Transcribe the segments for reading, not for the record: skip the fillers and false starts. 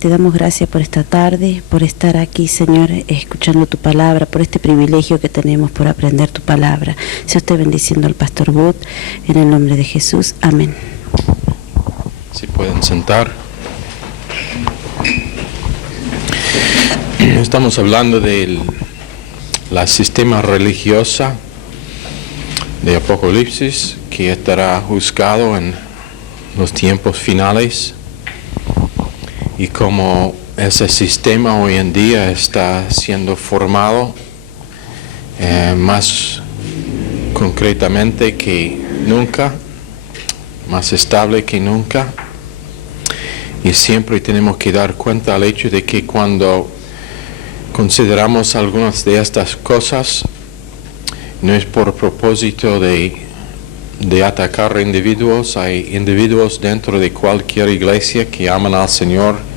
Te damos gracias por esta tarde, por estar aquí, Señor, escuchando tu palabra, por este privilegio que tenemos por aprender tu palabra. Sea usted bendiciendo al Pastor Bud, en el nombre de Jesús. Amén. Si pueden sentar. Estamos hablando de la sistema religiosa de Apocalipsis que estará juzgado en los tiempos finales, y cómo ese sistema hoy en día está siendo formado más concretamente que nunca, más estable que nunca. Y siempre tenemos que dar cuenta al hecho de que cuando consideramos algunas de estas cosas, no es por propósito de atacar individuos. Hay individuos dentro de cualquier iglesia que aman al Señor,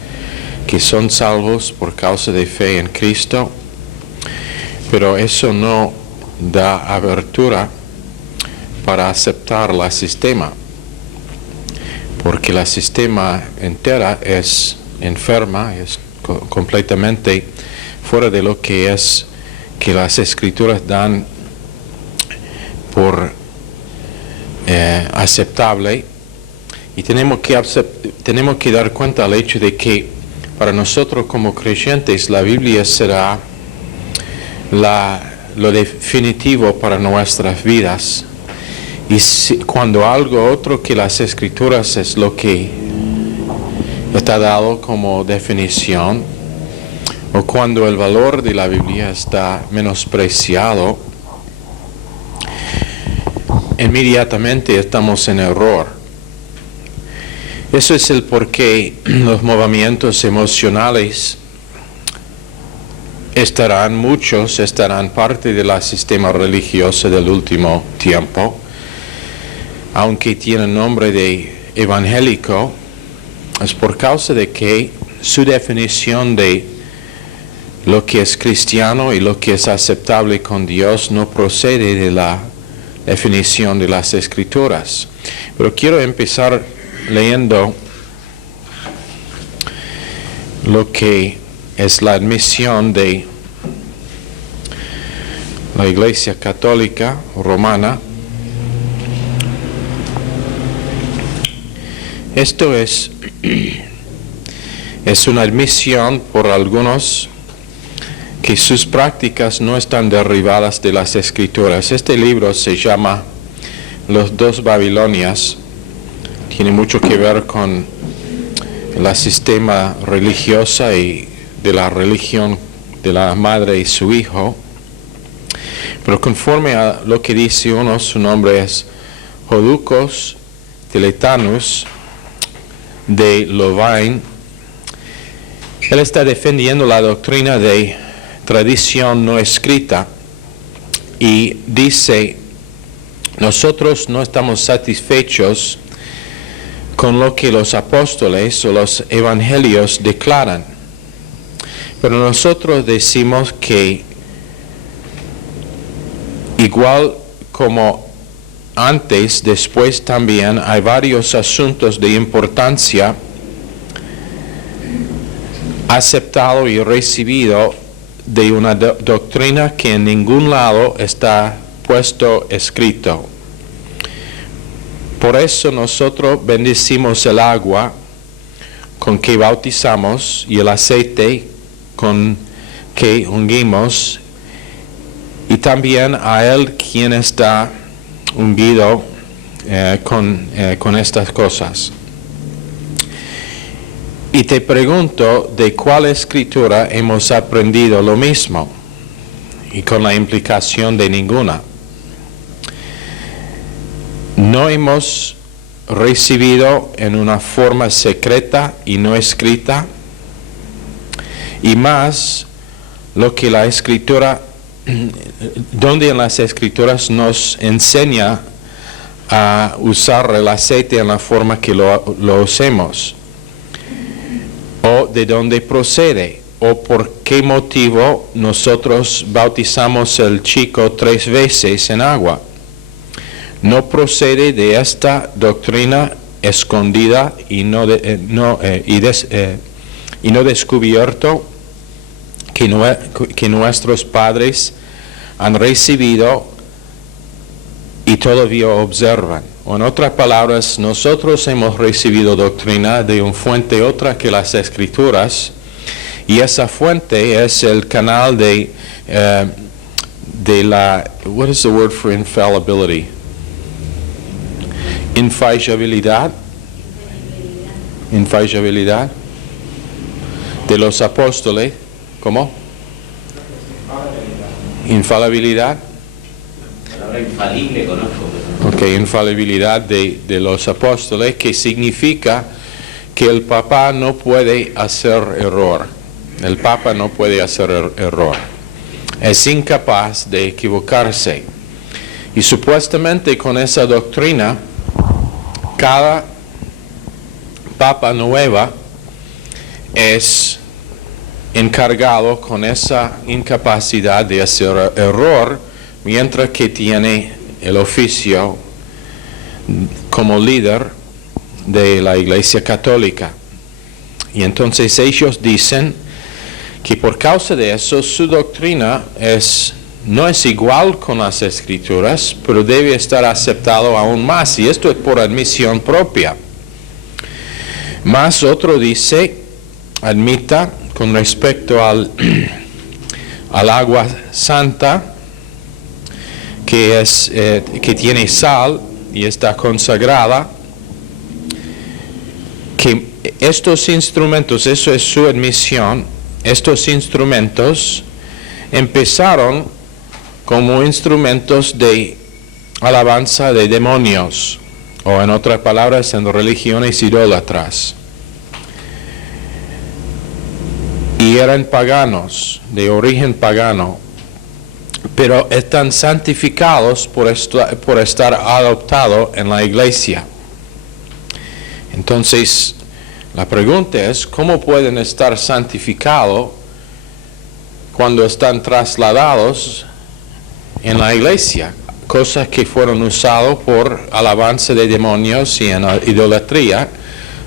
que son salvos por causa de fe en Cristo, pero eso no da abertura para aceptar el sistema, porque el sistema entera es enferma, es completamente fuera de lo que es que las Escrituras dan por aceptable. Y tenemos que dar cuenta al hecho de que para nosotros como creyentes la Biblia será lo definitivo para nuestras vidas. Y cuando algo otro que las Escrituras es lo que está dado como definición, o cuando el valor de la Biblia está menospreciado, inmediatamente estamos en error. Eso es el porqué los movimientos emocionales estarán parte del sistema religioso del último tiempo, aunque tienen nombre de evangélico. Es por causa de que su definición de lo que es cristiano y lo que es aceptable con Dios no procede de la definición de las Escrituras. Pero quiero empezar leyendo lo que es la admisión de la Iglesia Católica Romana. Esto es una admisión por algunos que sus prácticas no están derribadas de las Escrituras. Este libro se llama Los dos Babilonias. Tiene mucho que ver con el sistema religioso y de la religión de la madre y su hijo. Pero conforme a lo que dice uno, su nombre es Jodocus Tiletanus de Louvain. Él está defendiendo la doctrina de tradición no escrita y dice: nosotros no estamos satisfechos con lo que los apóstoles o los evangelios declaran, pero nosotros decimos que igual como antes, después también hay varios asuntos de importancia aceptado y recibido de una doctrina que en ningún lado está puesto escrito. Por eso nosotros bendecimos el agua con que bautizamos y el aceite con que ungimos, y también a él quien está ungido con estas cosas. Y te pregunto, ¿de cuál escritura hemos aprendido lo mismo? Y con la implicación de ninguna. No hemos recibido en una forma secreta y no escrita, y más lo que la escritura, donde en las escrituras nos enseña a usar el aceite en la forma que lo usemos, o de dónde procede, o por qué motivo nosotros bautizamos al chico 3 veces en agua. No procede de esta doctrina escondida y y no descubierto que nuestros padres han recibido y todavía observan. O en otras palabras, nosotros hemos recibido doctrina de una fuente otra que las Escrituras, y esa fuente es el canal de la, what is the word for infallibility? Infallibilidad. Infallibilidad de los apóstoles. ¿Cómo? Infalibilidad. La palabra infalible conozco. Ok, infalibilidad de los apóstoles, que significa que el Papa no puede hacer error. El Papa no puede hacer error. Es incapaz de equivocarse. Y supuestamente con esa doctrina, cada Papa nueva es encargado con esa incapacidad de hacer error, mientras que tiene el oficio como líder de la Iglesia Católica. Y entonces ellos dicen que por causa de eso su doctrina no es igual con las Escrituras, pero debe estar aceptado aún más, y esto es por admisión propia. Más otro dice, admita con respecto al agua santa, que tiene sal y está consagrada, que estos instrumentos, eso es su admisión, estos instrumentos empezaron como instrumentos de alabanza de demonios, o en otras palabras, en religiones idólatras. Y eran paganos, de origen pagano, pero están santificados por estar adoptados en la iglesia. Entonces, la pregunta es, ¿cómo pueden estar santificados cuando están trasladados en la iglesia? Cosas que fueron usadas por alabanza de demonios y en idolatría.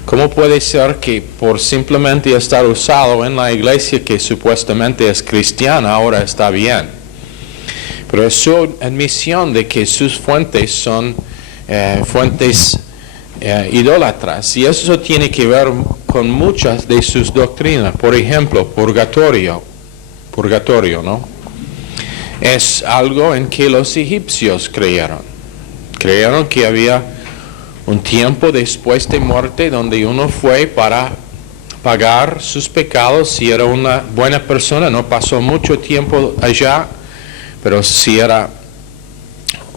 ¿Cómo puede ser que por simplemente estar usado en la iglesia que supuestamente es cristiana, ahora está bien? Pero es su admisión de que sus fuentes son fuentes idólatras, y eso tiene que ver con muchas de sus doctrinas. Por ejemplo, purgatorio, ¿no? Es algo en que los egipcios creyeron que había un tiempo después de muerte donde uno fue para pagar sus pecados. Si era una buena persona, no pasó mucho tiempo allá, pero si era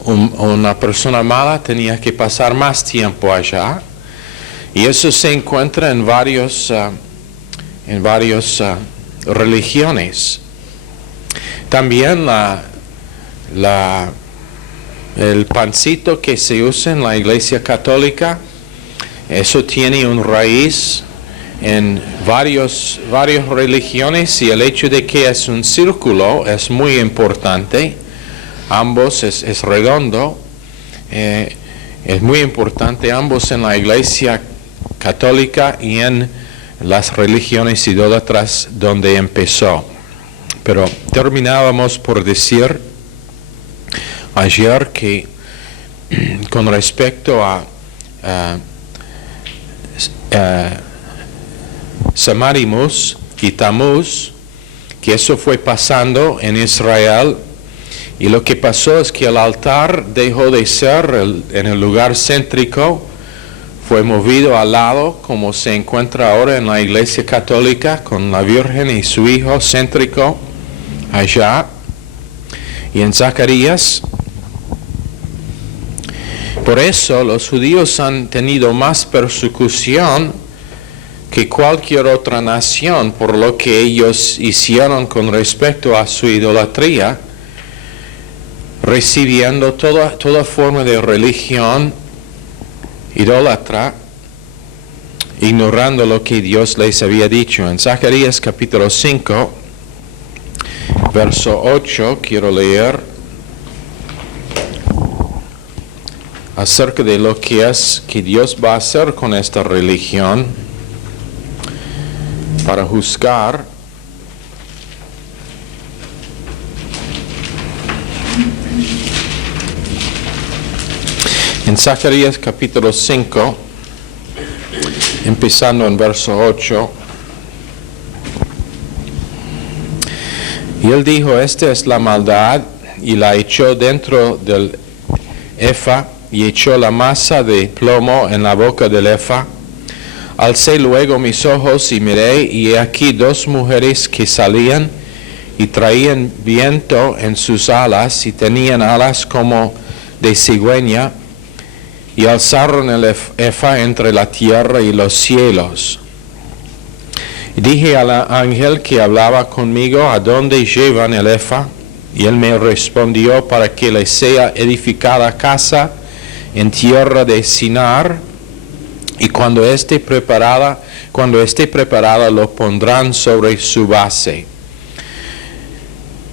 una persona mala, tenía que pasar más tiempo allá. Y eso se encuentra en varias religiones. También el pancito que se usa en la Iglesia Católica, eso tiene una raíz en varias religiones, y el hecho de que es un círculo es muy importante. Ambos es redondo, es muy importante, ambos en la Iglesia Católica y en las religiones idólatras donde empezó. Pero terminábamos por decir ayer que con respecto a Samarimus y Tamuz, que eso fue pasando en Israel, y lo que pasó es que el altar dejó de ser en el lugar céntrico, fue movido al lado, como se encuentra ahora en la Iglesia Católica, con la Virgen y su Hijo céntrico allá. Y en Zacarías, por eso los judíos han tenido más persecución que cualquier otra nación por lo que ellos hicieron con respecto a su idolatría, recibiendo toda forma de religión idólatra, ignorando lo que Dios les había dicho. En Zacarías capítulo 5, verso 8, quiero leer acerca de lo que Dios va a hacer con esta religión para juzgar. En Zacarías capítulo 5, empezando en verso 8, y él dijo, esta es la maldad, y la echó dentro del efa, y echó la masa de plomo en la boca del efa. Alcé luego mis ojos y miré, y he aquí 2 mujeres que salían, y traían viento en sus alas, y tenían alas como de cigüeña, y alzaron el efa entre la tierra y los cielos. Y dije al ángel que hablaba conmigo, ¿a dónde llevan el efa? Y él me respondió, para que le sea edificada casa en tierra de Sinar, y cuando esté preparada lo pondrán sobre su base.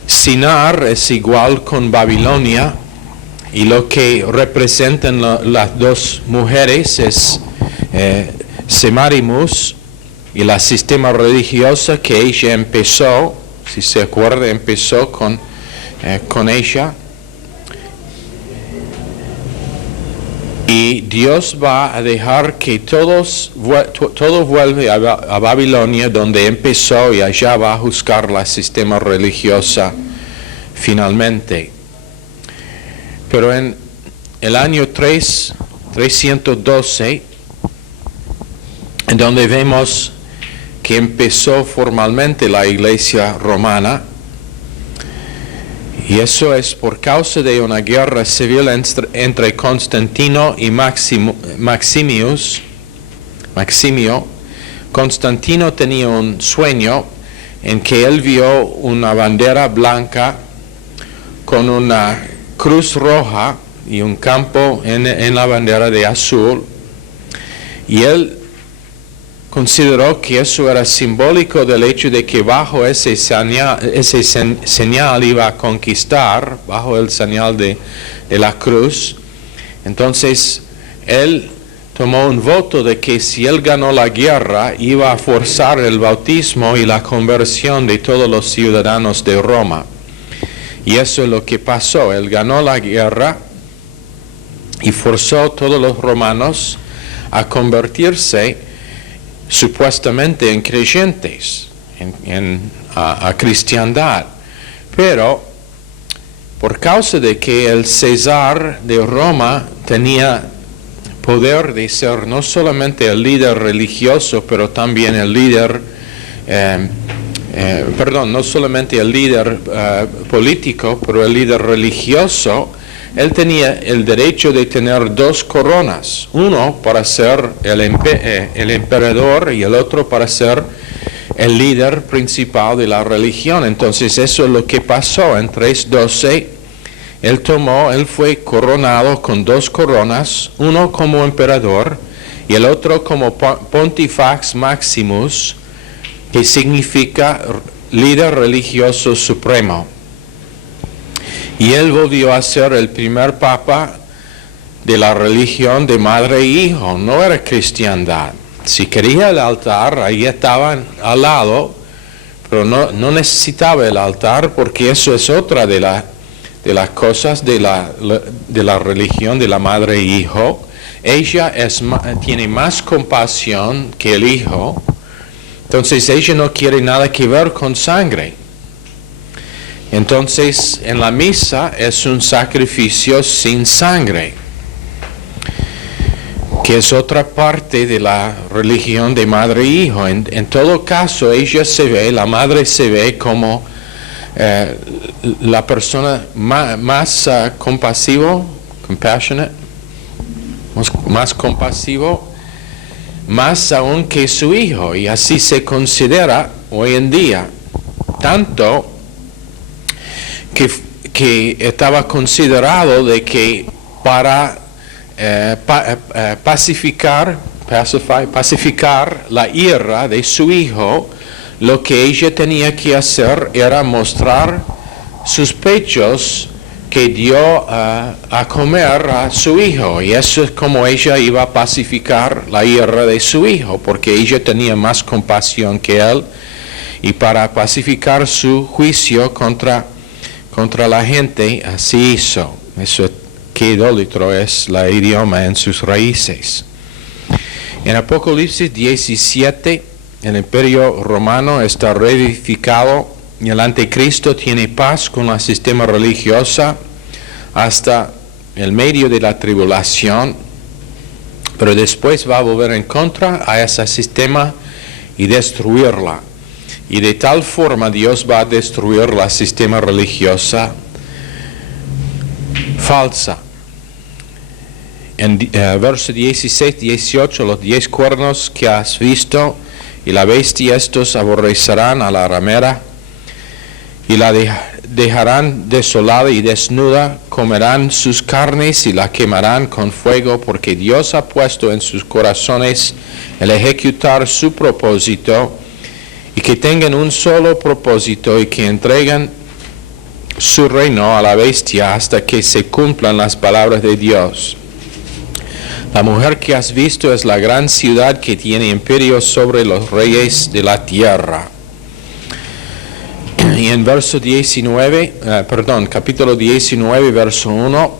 Sinar es igual con Babilonia, y lo que representan las 2 mujeres es Semarimus y el sistema religioso que ella empezó, si se acuerda, empezó con ella. Y Dios va a dejar que todo vuelve a Babilonia, donde empezó, y allá va a juzgar la sistema religiosa finalmente. Pero en el año 312, en donde vemos que empezó formalmente la iglesia romana, y eso es por causa de una guerra civil entre Constantino y Maximio. Constantino tenía un sueño en que él vio una bandera blanca con una cruz roja y un campo en la bandera de azul, y él consideró que eso era simbólico del hecho de que bajo ese señal iba a conquistar, bajo el señal de la cruz. Entonces él tomó un voto de que si él ganó la guerra, iba a forzar el bautismo y la conversión de todos los ciudadanos de Roma. Y eso es lo que pasó. Él ganó la guerra y forzó a todos los romanos a convertirse supuestamente en creyentes, a cristiandad. Pero por causa de que el César de Roma tenía poder de ser no solamente el líder religioso, pero también el líder no solamente el líder político, pero el líder religioso, él tenía el derecho de tener 2 coronas, uno para ser el emperador y el otro para ser el líder principal de la religión. Entonces eso es lo que pasó en 312. Él fue coronado con 2 coronas, uno como emperador y el otro como Pontifex Maximus, que significa líder religioso supremo. Y él volvió a ser el primer papa de la religión de madre e hijo, no era cristiandad. Si quería el altar, ahí estaban al lado, pero no necesitaba el altar, porque eso es otra de las cosas de la religión de la madre e hijo. Ella tiene más compasión que el hijo. Entonces ella no quiere nada que ver con sangre. Entonces en la misa es un sacrificio sin sangre, que es otra parte de la religión de madre e hijo. En todo caso, la madre se ve como la persona más compasivo, compassionate, más compasivo, más aún que su hijo, y así se considera hoy en día, tanto que estaba considerado de que para pacificar la ira de su hijo, lo que ella tenía que hacer era mostrar sus pechos, que dio a comer a su hijo, y eso es como ella iba a pacificar la ira de su hijo, porque ella tenía más compasión que él, y para pacificar su juicio contra la gente, así hizo. Eso, que idólatra es la idioma en sus raíces. En Apocalipsis 17, el imperio romano está reedificado y el anticristo tiene paz con el sistema religioso hasta el medio de la tribulación, pero después va a volver en contra a ese sistema y destruirla. Y de tal forma Dios va a destruir la sistema religiosa falsa. En verso 16, 18, los 10 cuernos que has visto y la bestia, estos aborrecerán a la ramera y la dejarán desolada y desnuda, comerán sus carnes y la quemarán con fuego, porque Dios ha puesto en sus corazones el ejecutar su propósito, y que tengan un solo propósito y que entreguen su reino a la bestia hasta que se cumplan las palabras de Dios. La mujer que has visto es la gran ciudad que tiene imperio sobre los reyes de la tierra. Y en verso 19, capítulo 19, verso 1,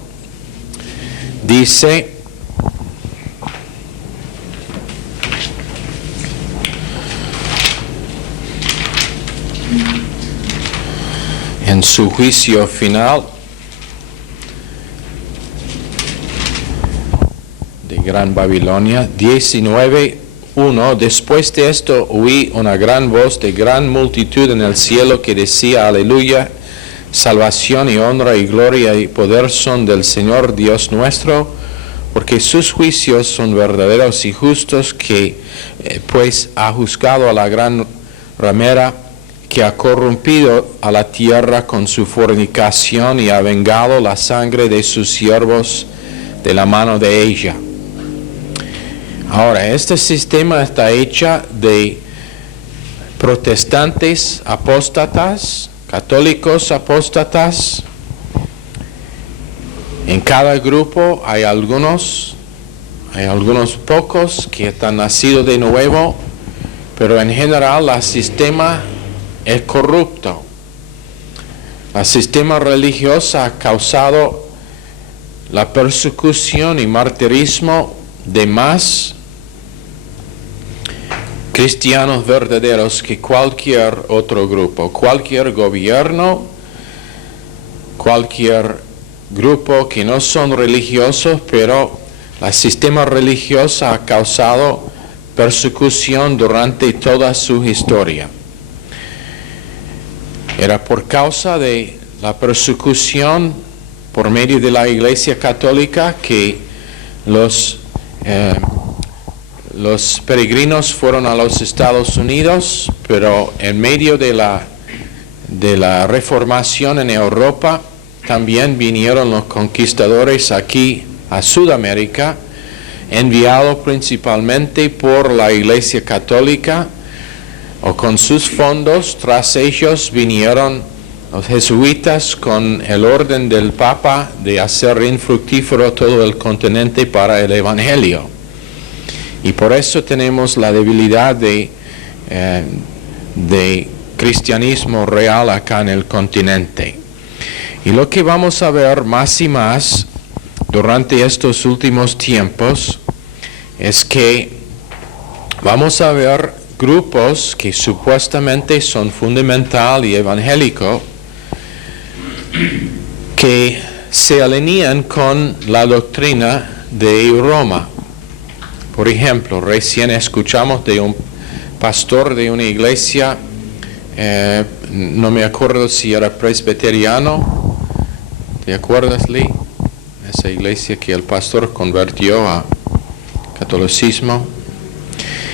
dice: en su juicio final de Gran Babilonia, 19:1, después de esto oí una gran voz de gran multitud en el cielo que decía: aleluya, salvación y honra y gloria y poder son del Señor Dios nuestro, porque sus juicios son verdaderos y justos, que pues ha juzgado a la gran ramera, que ha corrompido a la tierra con su fornicación y ha vengado la sangre de sus siervos de la mano de ella. Ahora, este sistema está hecho de protestantes apóstatas, católicos apóstatas. En cada grupo hay algunos pocos que están nacidos de nuevo, pero en general el sistema es corrupto. El sistema religioso ha causado la persecución y martirismo de más cristianos verdaderos que cualquier otro grupo, cualquier gobierno, cualquier grupo que no son religiosos, pero el sistema religioso ha causado persecución durante toda su historia. Era por causa de la persecución por medio de la Iglesia Católica que los peregrinos fueron a los Estados Unidos, pero en medio de la Reformación en Europa también vinieron los conquistadores aquí a Sudamérica, enviados principalmente por la Iglesia Católica, o con sus fondos. Tras ellos vinieron los jesuitas con el orden del Papa de hacer infructífero todo el continente para el Evangelio. Y por eso tenemos la debilidad de cristianismo real acá en el continente. Y lo que vamos a ver más y más durante estos últimos tiempos es que vamos a ver grupos que supuestamente son fundamental y evangélico, que se alinean con la doctrina de Roma. Por ejemplo, recién escuchamos de un pastor de una iglesia, no me acuerdo si era presbiteriano. ¿Te acuerdas, Lee? Esa iglesia que el pastor convirtió a catolicismo.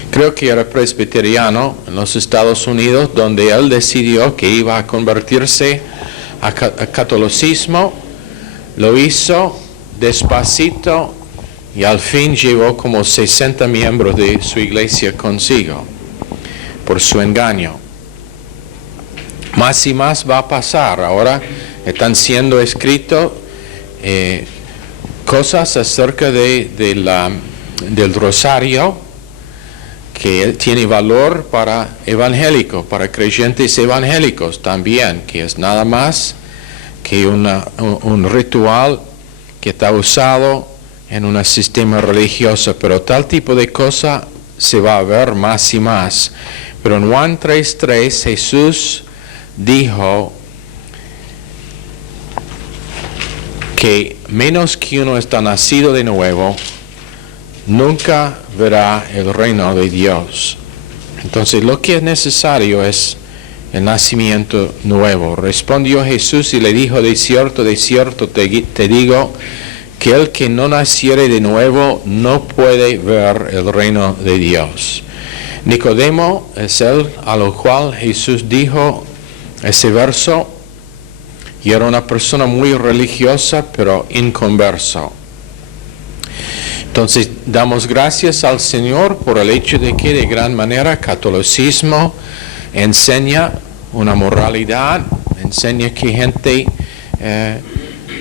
Creo que era presbiteriano en los Estados Unidos, donde él decidió que iba a convertirse a catolicismo. Lo hizo despacito y al fin llevó como 60 miembros de su iglesia consigo por su engaño. Más y más va a pasar. Ahora están siendo escritos cosas acerca del rosario que tiene valor para evangélicos, para creyentes evangélicos también, que es nada más que un ritual que está usado en un sistema religioso, pero tal tipo de cosa se va a ver más y más. Pero en Juan 3:3 Jesús dijo que menos que uno está nacido de nuevo, nunca verá el reino de Dios. Entonces lo que es necesario es el nacimiento nuevo. Respondió Jesús y le dijo, de cierto te digo, que el que no naciere de nuevo no puede ver el reino de Dios. Nicodemo es el a lo cual Jesús dijo ese verso, y era una persona muy religiosa, pero inconverso. Entonces, damos gracias al Señor por el hecho de que de gran manera el catolicismo enseña una moralidad, enseña que gente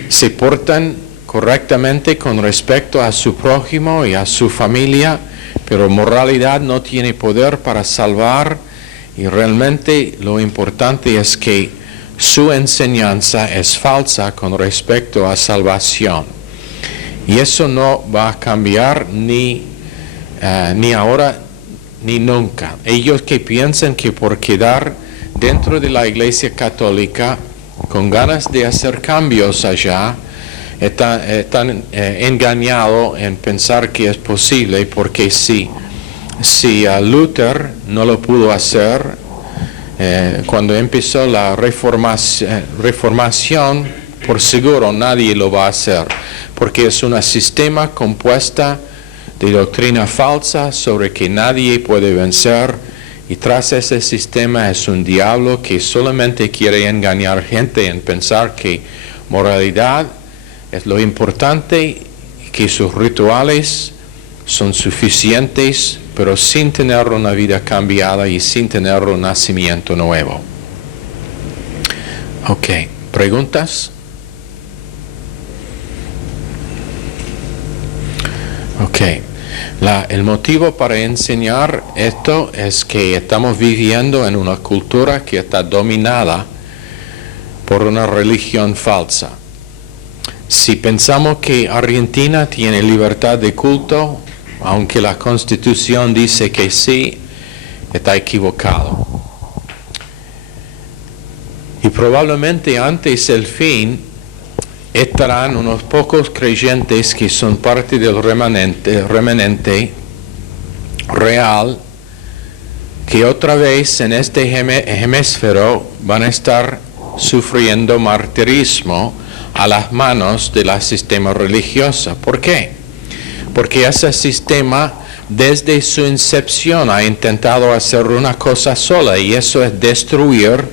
se portan correctamente con respecto a su prójimo y a su familia, pero moralidad no tiene poder para salvar, y realmente lo importante es que su enseñanza es falsa con respecto a salvación. Y eso no va a cambiar ni ahora ni nunca. Ellos que piensan que por quedar dentro de la Iglesia Católica con ganas de hacer cambios allá, están engañados en pensar que es posible, porque si Luther no lo pudo hacer, cuando empezó la reformación, por seguro nadie lo va a hacer, porque es un sistema compuesto de doctrina falsa sobre que nadie puede vencer, y tras ese sistema es un diablo que solamente quiere engañar gente en pensar que moralidad es lo importante, que sus rituales son suficientes, pero sin tener una vida cambiada y sin tener un nacimiento nuevo. Ok, ¿preguntas? Ok, el motivo para enseñar esto es que estamos viviendo en una cultura que está dominada por una religión falsa. Si pensamos que Argentina tiene libertad de culto, aunque la Constitución dice que sí, está equivocado. Y probablemente antes del fin estarán unos pocos creyentes que son parte del remanente real, que otra vez en este hemisferio van a estar sufriendo martirismo a las manos del sistema religioso. ¿Por qué? Porque ese sistema desde su incepción ha intentado hacer una cosa sola, y eso es destruir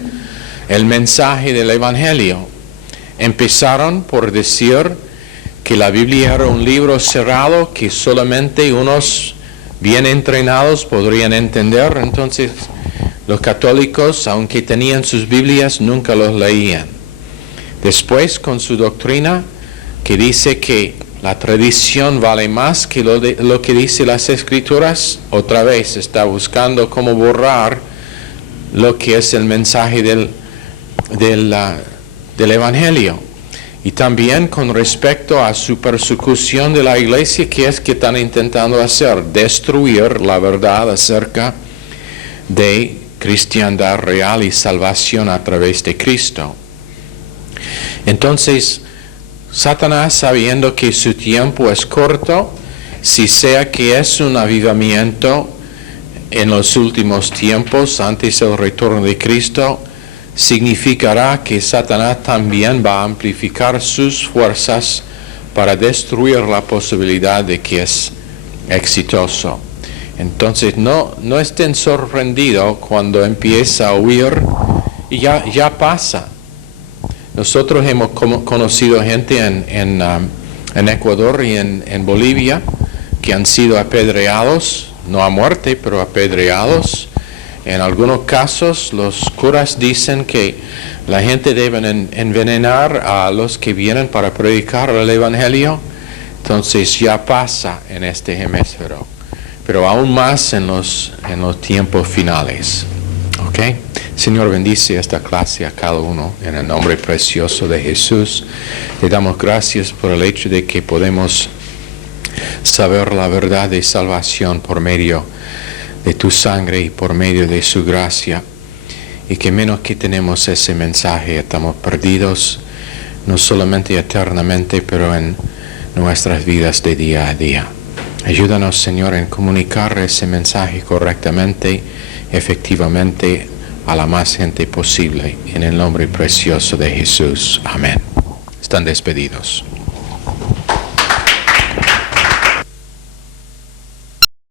el mensaje del Evangelio. Empezaron por decir que la Biblia era un libro cerrado que solamente unos bien entrenados podrían entender. Entonces los católicos, aunque tenían sus Biblias, nunca los leían. Después, con su doctrina que dice que la tradición vale más que lo que dice las Escrituras, otra vez está buscando cómo borrar lo que es el mensaje del Evangelio. Y también con respecto a su persecución de la iglesia, que es que están intentando hacer, destruir la verdad acerca de cristiandad real y salvación a través de Cristo. Entonces, Satanás, sabiendo que su tiempo es corto, si sea que es un avivamiento en los últimos tiempos, antes del retorno de Cristo, significará que Satanás también va a amplificar sus fuerzas para destruir la posibilidad de que es exitoso. Entonces no estén sorprendidos cuando empieza a huir, y ya pasa. Nosotros hemos conocido gente en Ecuador y en Bolivia que han sido apedreados, no a muerte, pero apedreados, En algunos casos los curas dicen que la gente debe envenenar a los que vienen para predicar el Evangelio. Entonces ya pasa en este hemisferio, pero aún más en los tiempos finales. ¿Ok? Señor, bendice esta clase a cada uno en el nombre precioso de Jesús. Te damos gracias por el hecho de que podemos saber la verdad de salvación por medio de tu sangre y por medio de su gracia, y que menos que tenemos ese mensaje estamos perdidos, no solamente eternamente, pero en nuestras vidas de día a día. Ayúdanos, Señor, en comunicar ese mensaje correctamente, efectivamente, a la más gente posible, en el nombre precioso de Jesús. Amén. Están despedidos.